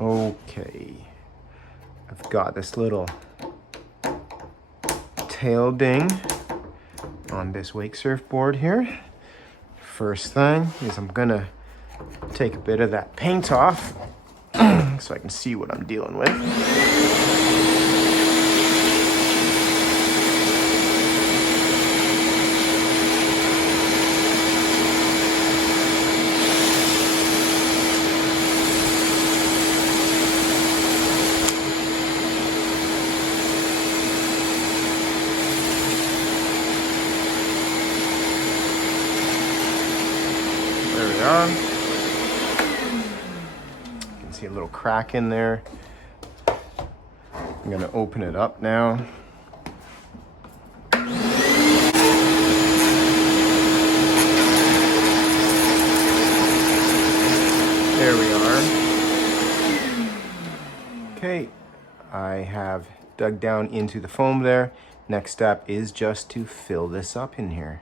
Okay, I've got this little tail ding on this wake surfboard here. First thing is I'm gonna take a bit of that paint off so I can see what I'm dealing with. There we are. You can see a little crack in there. I'm gonna open it up now. There we are. Okay, I have dug down into the foam there. Next step is just to fill this up in here.